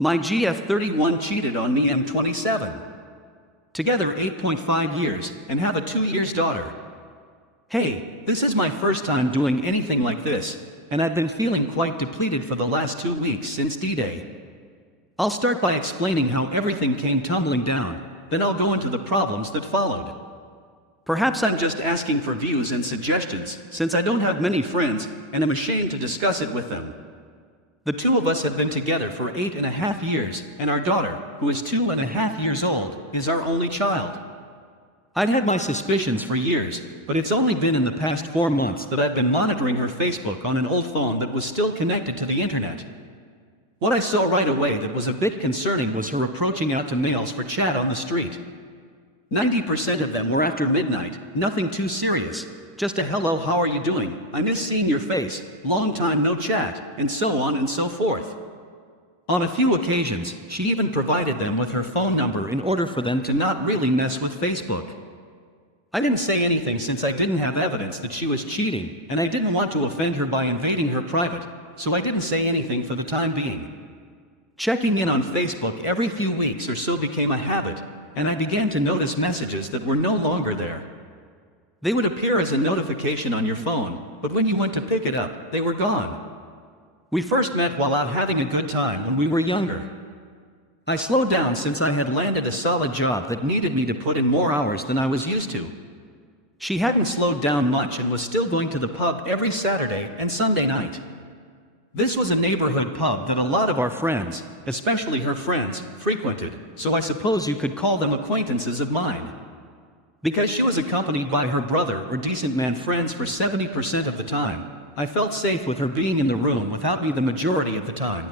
My GF31 cheated on me M27. Together 8.5 years, and have a 2 years daughter. Hey, this is my first time doing anything like this, and I've been feeling quite depleted for the last 2 weeks since D-Day. I'll start by explaining how everything came tumbling down, then I'll go into the problems that followed. Perhaps I'm just asking for views and suggestions, since I don't have many friends, and I'm ashamed to discuss it with them. The two of us have been together for 8.5 years, and our daughter, who is 2.5 years old, is our only child. I'd had my suspicions for years, but it's only been in the past 4 months that I've been monitoring her Facebook on an old phone that was still connected to the internet. What I saw right away that was a bit concerning was her approaching out to males for chat on the street. 90% of them were after midnight, nothing too serious. Just a hello, how are you doing, I miss seeing your face, long time no chat, and so on and so forth. On a few occasions, she even provided them with her phone number in order for them to not really mess with Facebook. I didn't say anything since I didn't have evidence that she was cheating, and I didn't want to offend her by invading her private, so I didn't say anything for the time being. Checking in on Facebook every few weeks or so became a habit, and I began to notice messages that were no longer there. They would appear as a notification on your phone, but when you went to pick it up, they were gone. We first met while out having a good time when we were younger. I slowed down since I had landed a solid job that needed me to put in more hours than I was used to. She hadn't slowed down much and was still going to the pub every Saturday and Sunday night. This was a neighborhood pub that a lot of our friends, especially her friends, frequented, so I suppose you could call them acquaintances of mine. Because she was accompanied by her brother or decent man friends for 70% of the time, I felt safe with her being in the room without me the majority of the time.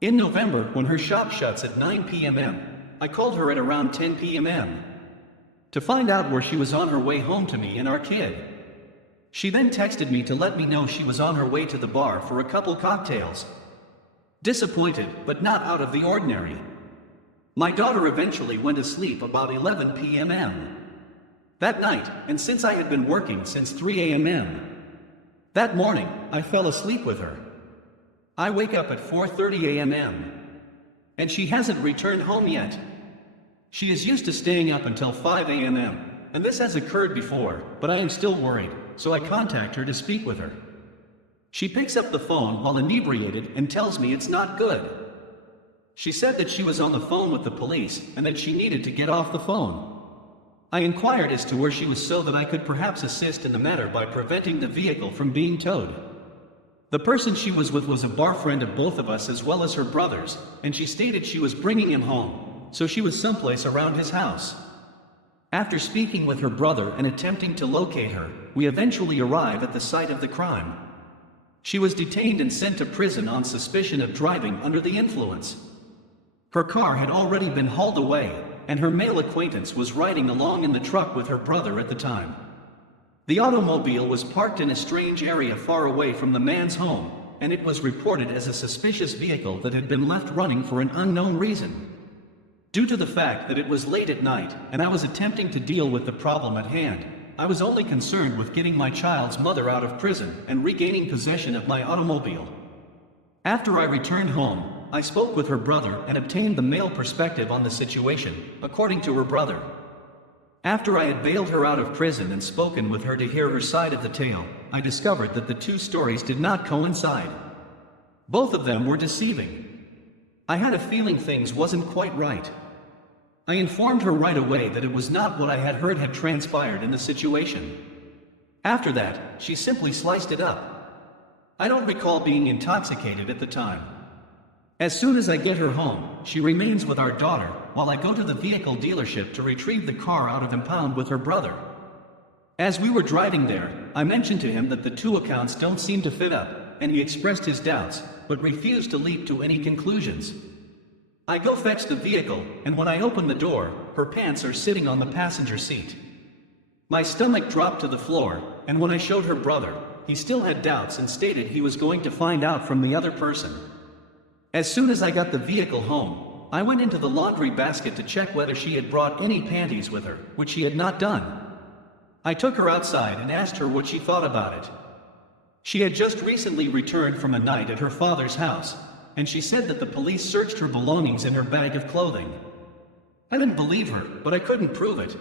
In November, when her shop shuts at 9 p.m., I called her at around 10 p.m. to find out where she was on her way home to me and our kid. She then texted me to let me know she was on her way to the bar for a couple cocktails. Disappointed, but not out of the ordinary. My daughter eventually went to sleep about 11 p.m. that night, and since I had been working since 3 a.m. that morning, I fell asleep with her. I wake up at 4:30 a.m. and she hasn't returned home yet. She is used to staying up until 5 a.m. and this has occurred before, but I am still worried, so I contact her to speak with her. She picks up the phone while inebriated and tells me it's not good. She said that she was on the phone with the police and that she needed to get off the phone. I inquired as to where she was so that I could perhaps assist in the matter by preventing the vehicle from being towed. The person she was with was a bar friend of both of us as well as her brother's, and she stated she was bringing him home, so she was someplace around his house. After speaking with her brother and attempting to locate her, we eventually arrive at the site of the crime. She was detained and sent to prison on suspicion of driving under the influence. Her car had already been hauled away, and her male acquaintance was riding along in the truck with her brother at the time. The automobile was parked in a strange area far away from the man's home, and it was reported as a suspicious vehicle that had been left running for an unknown reason. Due to the fact that it was late at night, and I was attempting to deal with the problem at hand, I was only concerned with getting my child's mother out of prison and regaining possession of my automobile. After I returned home, I spoke with her brother and obtained the male perspective on the situation, according to her brother. After I had bailed her out of prison and spoken with her to hear her side of the tale, I discovered that the two stories did not coincide. Both of them were deceiving. I had a feeling things wasn't quite right. I informed her right away that it was not what I had heard had transpired in the situation. After that, she simply sliced it up. I don't recall being intoxicated at the time. As soon as I get her home, she remains with our daughter, while I go to the vehicle dealership to retrieve the car out of impound with her brother. As we were driving there, I mentioned to him that the two accounts don't seem to fit up, and he expressed his doubts, but refused to leap to any conclusions. I go fetch the vehicle, and when I open the door, her pants are sitting on the passenger seat. My stomach dropped to the floor, and when I showed her brother, he still had doubts and stated he was going to find out from the other person. As soon as I got the vehicle home, I went into the laundry basket to check whether she had brought any panties with her, which she had not done. I took her outside and asked her what she thought about it. She had just recently returned from a night at her father's house, and she said that the police searched her belongings in her bag of clothing. I didn't believe her, but I couldn't prove it.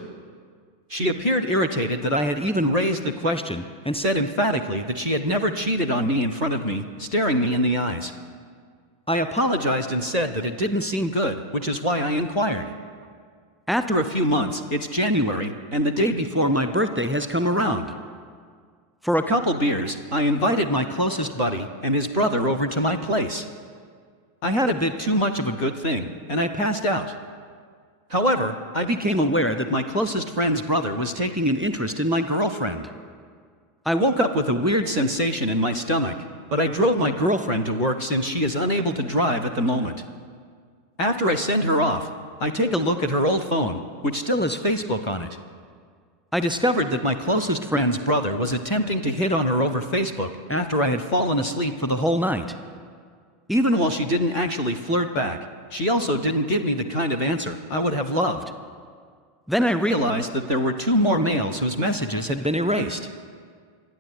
She appeared irritated that I had even raised the question and said emphatically that she had never cheated on me in front of me, staring me in the eyes. I apologized and said that it didn't seem good, which is why I inquired. After a few months, it's January, and the day before my birthday has come around. For a couple beers, I invited my closest buddy and his brother over to my place. I had a bit too much of a good thing, and I passed out. However, I became aware that my closest friend's brother was taking an interest in my girlfriend. I woke up with a weird sensation in my stomach, but I drove my girlfriend to work since she is unable to drive at the moment. After I send her off, I take a look at her old phone, which still has Facebook on it. I discovered that my closest friend's brother was attempting to hit on her over Facebook after I had fallen asleep for the whole night. Even while she didn't actually flirt back, she also didn't give me the kind of answer I would have loved. Then I realized that there were 2 more males whose messages had been erased.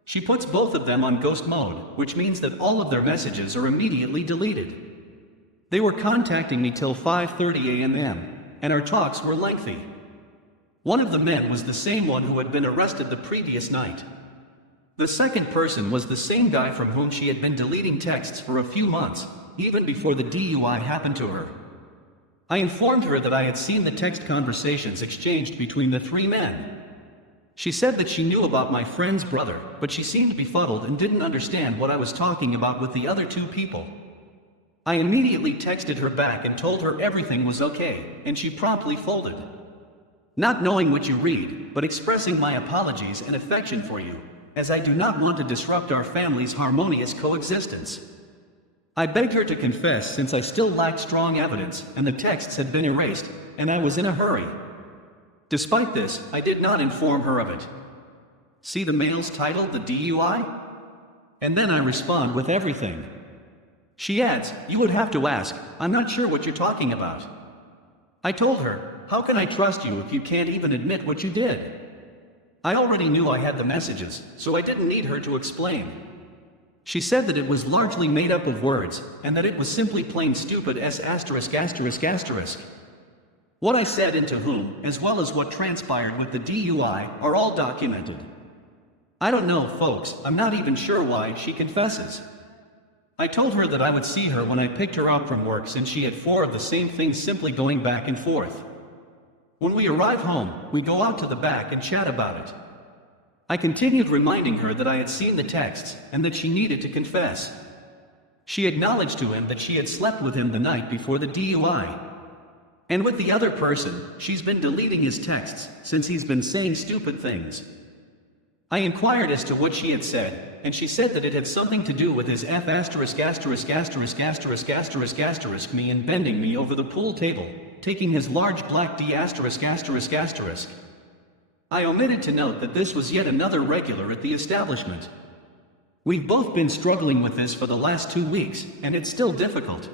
She puts both of them on ghost mode, which means that all of their messages are immediately deleted. They were contacting me till 5:30 a.m., and our talks were lengthy. One of the men was the same one who had been arrested the previous night. The second person was the same guy from whom she had been deleting texts for a few months, even before the DUI happened to her. I informed her that I had seen the text conversations exchanged between the 3 men. She said that she knew about my friend's brother, but she seemed befuddled and didn't understand what I was talking about with the other 2 people. I immediately texted her back and told her everything was okay, and she promptly folded. Not knowing what you read, but expressing my apologies and affection for you, as I do not want to disrupt our family's harmonious coexistence. I begged her to confess since I still lacked strong evidence and the texts had been erased, and I was in a hurry. Despite this, I did not inform her of it. See the mail's title, the DUI? And then I respond with everything. She adds, "You would have to ask, I'm not sure what you're talking about." I told her, "How can I trust you if you can't even admit what you did?" I already knew I had the messages, so I didn't need her to explain. She said that it was largely made up of words, and that it was simply plain stupid as *****. What I said and to whom, as well as what transpired with the DUI, are all documented. I don't know, folks, I'm not even sure why she confesses. I told her that I would see her when I picked her up from work since she had 4 of the same things simply going back and forth. When we arrive home, we go out to the back and chat about it. I continued reminding her that I had seen the texts and that she needed to confess. She acknowledged to him that she had slept with him the night before the DUI. And with the other person, she's been deleting his texts since he's been saying stupid things. I inquired as to what she had said, and she said that it had something to do with his me and bending me over the pool table, taking his large black D******. I omitted to note that this was yet another regular at the establishment. We've both been struggling with this for the last 2 weeks, and it's still difficult.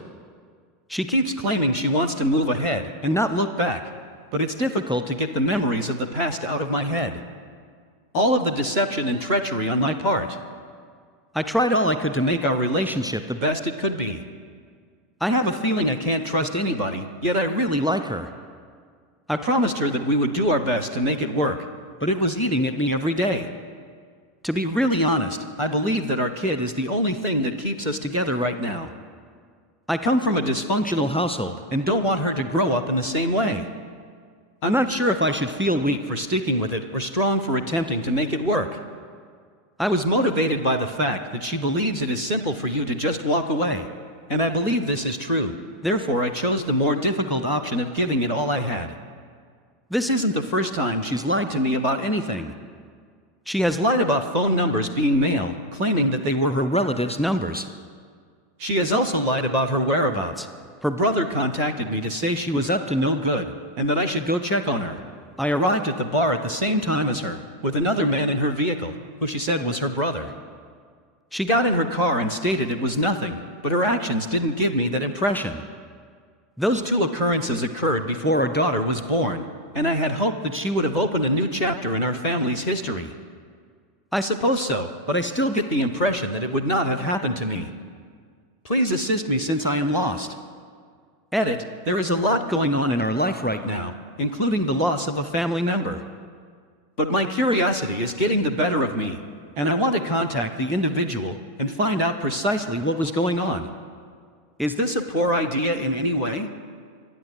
She keeps claiming she wants to move ahead and not look back, but it's difficult to get the memories of the past out of my head. All of the deception and treachery on my part. I tried all I could to make our relationship the best it could be. I have a feeling I can't trust anybody, yet I really like her. I promised her that we would do our best to make it work, but it was eating at me every day. To be really honest, I believe that our kid is the only thing that keeps us together right now. I come from a dysfunctional household and don't want her to grow up in the same way. I'm not sure if I should feel weak for sticking with it or strong for attempting to make it work. I was motivated by the fact that she believes it is simple for you to just walk away, and I believe this is true, therefore I chose the more difficult option of giving it all I had. This isn't the first time she's lied to me about anything. She has lied about phone numbers being male, claiming that they were her relatives' numbers. She has also lied about her whereabouts. Her brother contacted me to say she was up to no good, and that I should go check on her. I arrived at the bar at the same time as her, with another man in her vehicle, who she said was her brother. She got in her car and stated it was nothing, but her actions didn't give me that impression. Those 2 occurrences occurred before our daughter was born, and I had hoped that she would have opened a new chapter in our family's history. I suppose so, but I still get the impression that it would not have happened to me. Please assist me since I am lost. Edit, there is a lot going on in our life right now, including the loss of a family member. But my curiosity is getting the better of me, and I want to contact the individual and find out precisely what was going on. Is this a poor idea in any way?